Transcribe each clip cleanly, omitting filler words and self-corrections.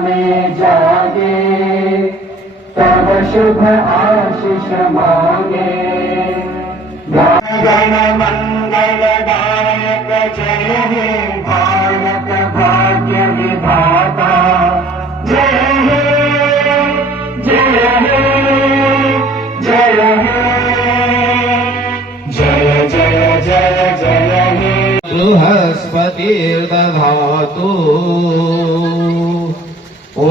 में जागे, तब शुभ आशीष मांगे। गण मंगलदायक जय हे भारत भाग्य विधाता, जय हे जय हे जय हे जय जय जय जय हे। बृहस्पतिर्दधातु ॐ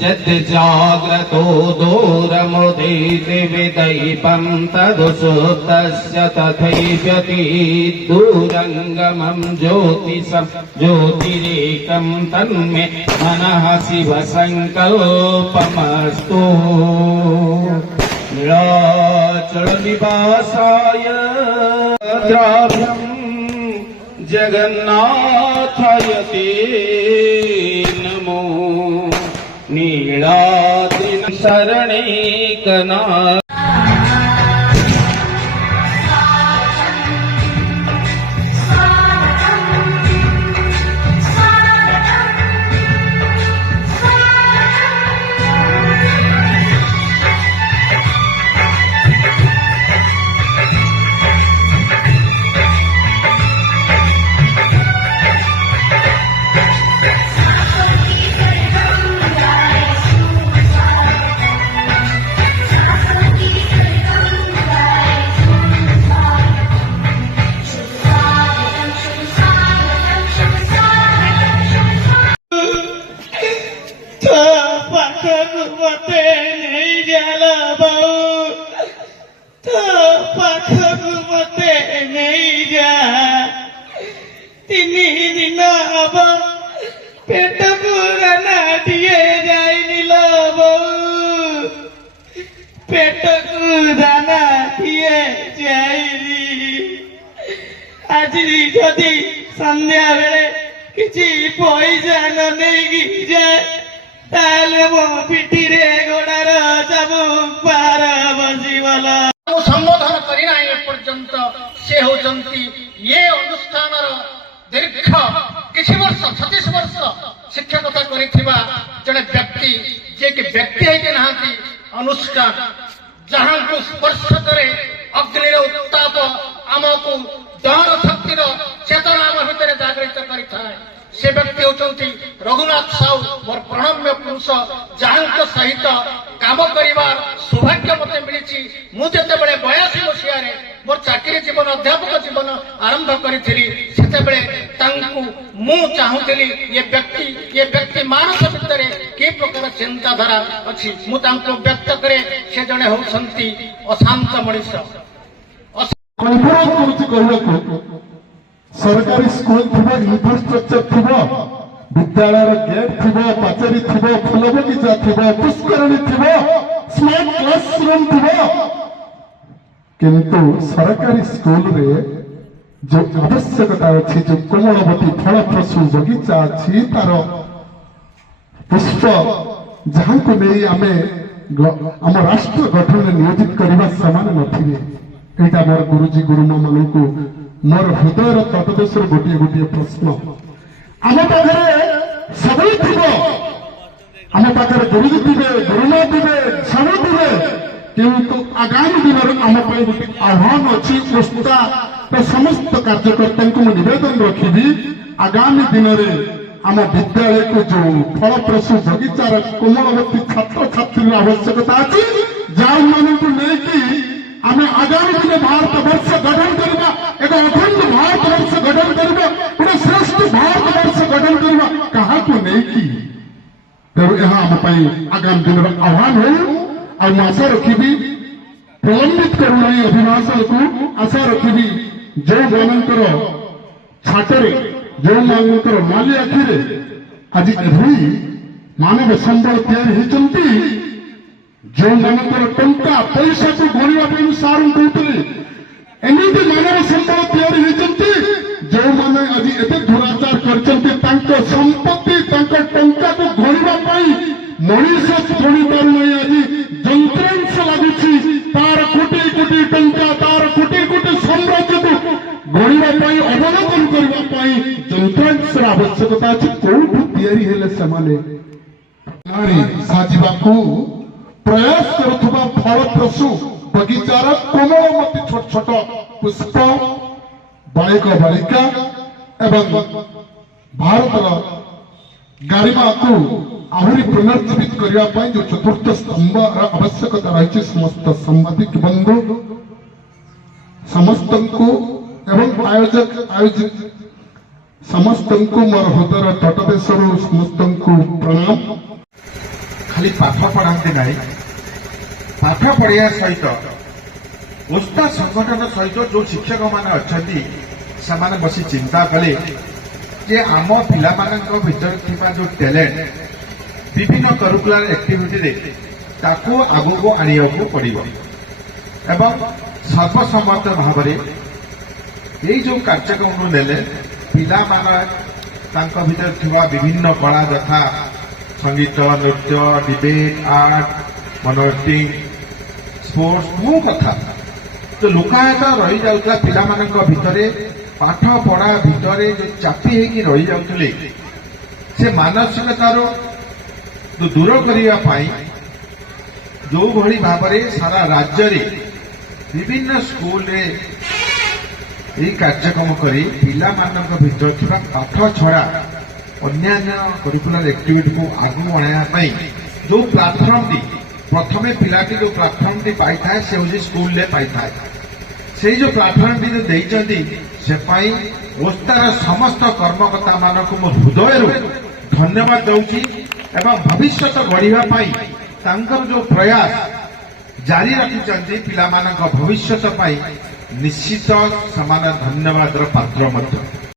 यद्जाग्रतो दोरमुदीति विदैपं तदुषुप्तस्य तथैष्यति दूरङ्गमं ज्योतिषं ज्योतिरेकं तन्मे मनः शिवसङ्कल्पमस्तु। नीलाचलनिवासाय द्राभ्यं जगन्नाथाय ते नमो। नीलाद्रिन शरणैकना पेट पूरा नाटिए जाइनी लो बहु, पेट पूरा नाटिए जाइनी। आज जदि संध्या बेले किछि पैसा न नेकी जाए ताले मो पिठी रे गोड़ार चाबुक पार बसिगला। संबोधन करिना ए पर्यंत से होचंती ये अनुष्ठान दीर्घ किछि वर्ष 36 वर्ष शिक्षकता करिथिबा जने व्यक्ति जे कि व्यक्ति है कि नहांती अनुष्का जहां को स्पर्श करे अग्निर उत्ताप आमको दहन शक्तिर चेतना आम भितर जागृत करिथाय। से व्यक्ति होचंती रघुनाथ साहू मोर प्रणम्य पुरुष जहां सहित काम करिवार सौभाग्य मते मिलिछि। मु जेतेबेले 82 मसिया रे मोर चाकरी जीवन अध्यापक जीवन आरंभ करिथिली सेतेबेले तांकु मु चाहुथिली ये व्यक्ति मानस भितर कि प्रकार चिंताधारा अछि मु तांकु व्यक्त करे। से जने होसंती अशांत मनुष्य सरकारी स्कूल थी इंफ्रास्ट्रक्चर थी विद्यालय गेट थी पाचेरी थी फूल बगीचा थी पुष्करणी थी स्मार्ट क्लासरूम थी किंतु सरकारी स्कूल रे जो आवश्यकता अच्छी जो कोमलवती फलप्रसू बगीचा अच्छी तार पुष्प जहां को नहीं आम राष्ट्र गठन में नियोजित करने समान नथिबे। एटा मोर गुरुजी गुरुमा मानू मोर हृदय तटदेश गोटे गोटे प्रश्न आम पाखे सब आम पाखे गुरुजी थे गुरुमा थे सब थे किंतु आगामी दिन आम गोटे आह्वान अच्छी उष्णता तो समस्त कार्यकर्ता को निवेदन रखी आगामी दिन में आम विद्यालय को जो फलप्रसू बगीचार कोमलवती छात्र छात्री आवश्यकता अच्छी जाऊ मानू नहीं आम आगामी दिन भारत वर्ष गठन करवा एक अखंड भारत वर्ष गठन करवा गोटे श्रेष्ठ भारत वर्ष गठन करवा क्या नहीं कि तेणु यह आम आगामी दिन आह्वान हो आशा रखी प्रलंबित करूना अभिभाषण को आशा रखी जो मानकर छाटरे जो मानकर माली आखिरे आज एभली मानव संबल तैयारी जो मानकर टंका पैसा को गणिया सार कहते एमती मानव संबल तैयारी जो मैंने आज एत दुराचार कर संपत्ति टंका को गणिया मनीष गणि पारना आज यंत्रांश लगुच तार कोटी कोटी टंका तार कोटी कोटी साम्राज्य को गणिया अवलोकन करने यंत्रांश आवश्यकता अच्छी कौटू या ଆଣି ସାଜିବାକୁ ପ୍ରୟାସ କରୁଥିବା ଫଳପ୍ରସୂ ବଗିଚାର କୋମଳମତି ଛୋଟ ଛୋଟ ପୁଷ୍ପ ବାଳିକ ବାଳିକା ଏବଂ ଭାରତର ଗାରିମାକୁ ଆହୁରି ପୁନର୍ଜୀବିତ କରିବା ପାଇଁ ଯେଉଁ ଚତୁର୍ଥ ସ୍ତମ୍ଭର ଆବଶ୍ୟକତା ରହିଛି ସମସ୍ତ ସାମ୍ବାଦିକ ବନ୍ଧୁ ସମସ୍ତଙ୍କୁ ଏବଂ ଆୟୋଜିତ ସମସ୍ତଙ୍କୁ ମୋର ହୃଦୟର ତଟଦେଶରୁ ସମସ୍ତଙ୍କୁ ପ୍ରଣାମ। ଖାଲି ପାଠ ପଢାନ୍ତି ନାହିଁ, ପାଠ ପଢିବା ସହିତ ଓସ୍ତାଦ ସଂଗଠନ ସହିତ ଯୋଉ ଶିକ୍ଷକ ମାନେ ଅଛନ୍ତି ସେମାନେ ବସି ଚିନ୍ତା କଲେ ଯେ ଆମ ପିଲାମାନଙ୍କ ଭିତରେ ଥିବା ଯୋଉ ଟ୍ୟାଲେଣ୍ଟ ବିଭିନ୍ନ କରିକୁଲାର ଆକ୍ଟିଭିଟିରେ ତାକୁ ଆଗକୁ ଆଣିବାକୁ ପଡିବ ଏବଂ ସର୍ବସମ୍ମତ ଭାବରେ ଏଇ ଯୋଉ କାର୍ଯ୍ୟକ୍ରମକୁ ନେଲେ ପିଲାମାନେ ତାଙ୍କ ଭିତରେ ଥିବା ବିଭିନ୍ନ କଳା ଯଥା ସଙ୍ଗୀତ, ନୃତ୍ୟ, ଡିବେଟ୍, ଆର୍ଟ, ମନୋରଞ୍ଜନ, ସ୍ପୋର୍ଟସ ବହୁ କଥା ତ ଲୋକାୟତ ରହିଯାଉଥିଲା ପିଲାମାନଙ୍କ ଭିତରେ ପାଠ ପଢା ଭିତରେ ଯୋଉ ଚାପି ହେଇକି ରହିଯାଉଥିଲେ ସେ ମାନସିକତାରୁ ଦୂର କରିବା ପାଇଁ ଯୋଉଭଳି ଭାବରେ ସାରା ରାଜ୍ୟରେ ବିଭିନ୍ନ ସ୍କୁଲରେ ଏହି କାର୍ଯ୍ୟକ୍ରମ କରି ପିଲାମାନଙ୍କ ଭିତରେ ଥିବା ପାଠ ଛଡ଼ା ଅନ୍ୟାନ୍ୟ କରିକୁଲାର ଆକ୍ଟିଭିଟିକୁ ଆଗକୁ ଆଣିବା ପାଇଁ ଯୋଉ ପ୍ଲାଟଫର୍ମଟି ପ୍ରଥମେ ପିଲାଟି ଯୋଉ ପ୍ଲାଟଫର୍ମଟି ପାଇଥାଏ ସେ ହେଉଛି ସ୍କୁଲରେ ପାଇଥାଏ। ସେଇ ଯୋଉ ପ୍ଲାଟଫର୍ମଟି ଯୋଉ ଦେଇଛନ୍ତି ସେ ପାଇଁ ଓସ୍ତାର ସମସ୍ତ କର୍ମକର୍ତ୍ତାମାନଙ୍କୁ ମୁଁ ହୃଦୟରୁ ଧନ୍ୟବାଦ ଦଉଛି ଏବଂ ଭବିଷ୍ୟତ ଗଢ଼ିବା ପାଇଁ ତାଙ୍କର ଯୋଉ ପ୍ରୟାସ ଜାରି ରଖିଛନ୍ତି ପିଲାମାନଙ୍କ ଭବିଷ୍ୟତ ପାଇଁ ନିଶ୍ଚିତ ସେମାନେ ଧନ୍ୟବାଦର ପାତ୍ର ମଧ୍ୟ।